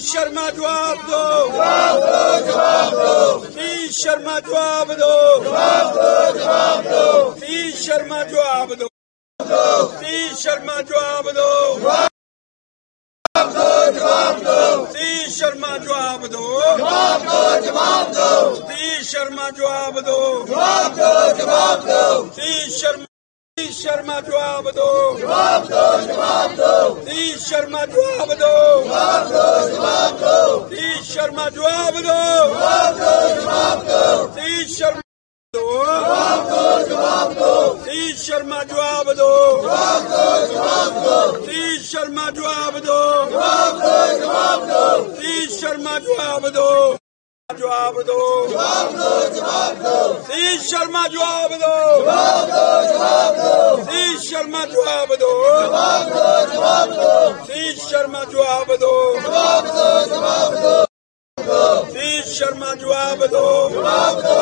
शर्मा जवाब दो, सतीश शर्मा जवाब दो, सतीश शर्मा जवाब दो, सतीश शर्मा जवाब दो, सतीश शर्मा जवाब दो, सतीश शर्मा जवाब दो, सतीश शर्मा जवाब दो, सतीश शर्मा जवाब दो, सतीश शर्मा जवाब दो, सतीश शर्मा सतीश शर्मा जवाब दो, सतीश शर्मा जवाब दो, सतीश शर्मा जवाब दो, जवाब दो, सतीश शर्मा जवाब दो, सतीश शर्मा जवाब दो, सतीश शर्मा जवाब दो, सतीश शर्मा जवाब दो, जवाब दो।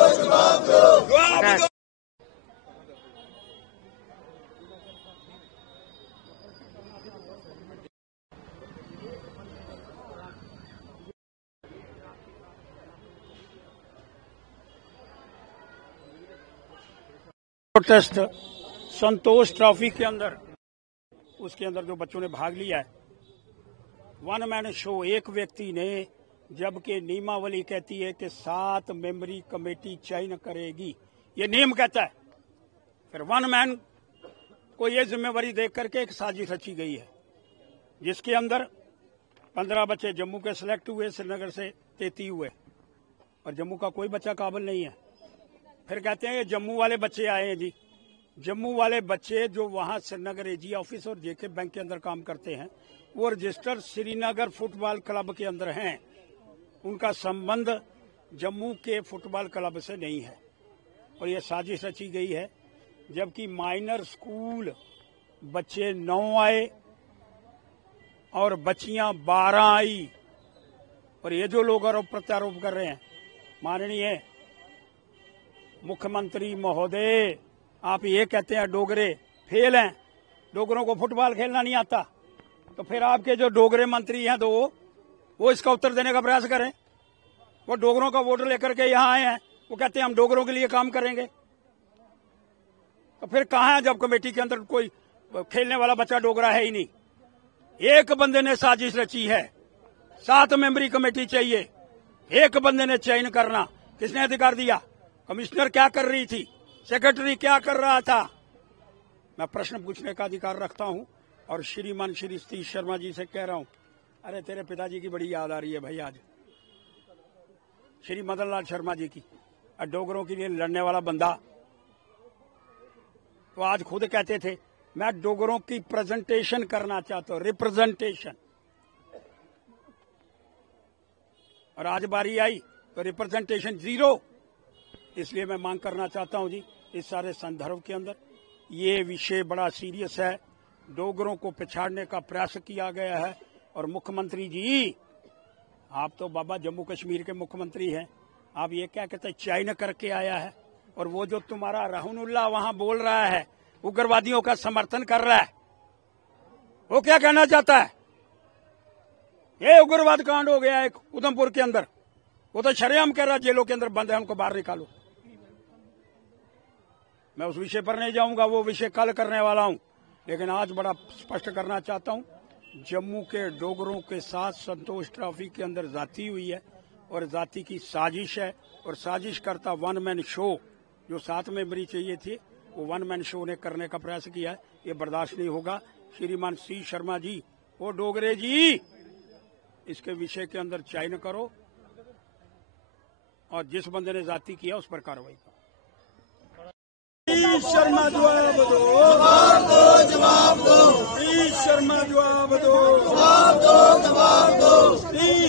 प्रोटेस्ट संतोष ट्रॉफी के अंदर, उसके अंदर जो बच्चों ने भाग लिया है, वन मैन शो एक व्यक्ति ने, जबकि नियमावली कहती है कि 7 मेंबरी कमेटी चयन करेगी, ये नियम कहता है। फिर वन मैन को ये जिम्मेवारी देख करके एक साजिश रची गई है, जिसके अंदर 15 बच्चे जम्मू के सिलेक्ट हुए, श्रीनगर से 33 हुए, और जम्मू का कोई बच्चा काबिल नहीं है। फिर कहते हैं ये जम्मू वाले बच्चे आए हैं जी। जम्मू वाले बच्चे जो वहां श्रीनगर एजी ऑफिस और जेके बैंक के अंदर काम करते हैं, वो रजिस्टर्ड श्रीनगर फुटबॉल क्लब के अंदर हैं। उनका संबंध जम्मू के फुटबॉल क्लब से नहीं है, और ये साजिश रची गई है। जबकि माइनर स्कूल बच्चे 9 आए और बच्चियां 12 आई, और ये जो लोग आरोप प्रत्यारोप कर रहे हैं, माननीय मुख्यमंत्री महोदय, आप ये कहते हैं डोगरे फेल हैं, डोगरों को फुटबॉल खेलना नहीं आता, तो फिर आपके जो डोगरे मंत्री हैं तो वो इसका उत्तर देने का प्रयास करें। वो डोगरों का वोट लेकर के यहाँ आए हैं, वो कहते हैं हम डोगरों के लिए काम करेंगे, तो फिर कहाँ है जब कमेटी के अंदर कोई खेलने वाला बच्चा डोगरा है ही नहीं। एक बंदे ने साजिश रची है, 7 मेंबरी कमेटी चाहिए, एक बंदे ने चयन करना, किसने अधिकार दिया? कमिश्नर क्या कर रही थी? सेक्रेटरी क्या कर रहा था? मैं प्रश्न पूछने का अधिकार रखता हूं, और श्रीमान श्री सतीश शर्मा जी से कह रहा हूं, अरे तेरे पिताजी की बड़ी याद आ रही है भाई आज, श्री मदन लाल शर्मा जी की, डोगरों के लिए लड़ने वाला बंदा। तो आज खुद कहते थे मैं डोगरों की प्रेजेंटेशन करना चाहता हूं, रिप्रेजेंटेशन, और आज बारी आई तो रिप्रेजेंटेशन 0। इसलिए मैं मांग करना चाहता हूं जी, इस सारे संदर्भ के अंदर ये विषय बड़ा सीरियस है, डोगरों को पिछाड़ने का प्रयास किया गया है। और मुख्यमंत्री जी, आप तो बाबा जम्मू कश्मीर के मुख्यमंत्री हैं, आप ये क्या कहते हैं चयन करके आया है, और वो जो तुम्हारा रहनुल्लाह वहां बोल रहा है, उग्रवादियों का समर्थन कर रहा है, वो क्या कहना चाहता है? ये उग्रवाद कांड हो गया एक उधमपुर के अंदर, वो तो शरेआम कह रहा है जेलों के अंदर बंद है, उनको बाहर निकालो। मैं उस विषय पर नहीं जाऊंगा, वो विषय कल करने वाला हूं, लेकिन आज बड़ा स्पष्ट करना चाहता हूं, जम्मू के डोगरों के साथ संतोष ट्रॉफी के अंदर जाति हुई है, और जाति की साजिश है, और साजिश करता वन मैन शो, जो 7 मेंबरी चाहिए थी, वो वन मैन शो ने करने का प्रयास किया है। ये बर्दाश्त नहीं होगा। श्रीमान सी शर्मा जी, वो डोगरे जी, इसके विषय के अंदर चयन करो, और जिस बंदे ने जाति किया उस पर कार्रवाई करो। शर्मा जवाब दो, जवाब दो, शर्मा जवाब दो, जवाब दो, जवाब दो,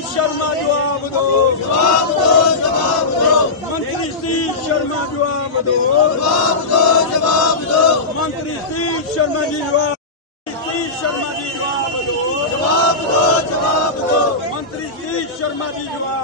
शर्मा जवाब दो, जवाब दो, जवाब दो, मंत्री सतीश शर्मा जवाब दो, जवाब दो, जवाब दो, मंत्री सतीश शर्मा जी जवाब, सतीश शर्मा जी जवाब दो, जवाब दो, जवाब दो, मंत्री सतीश शर्मा जी जवाब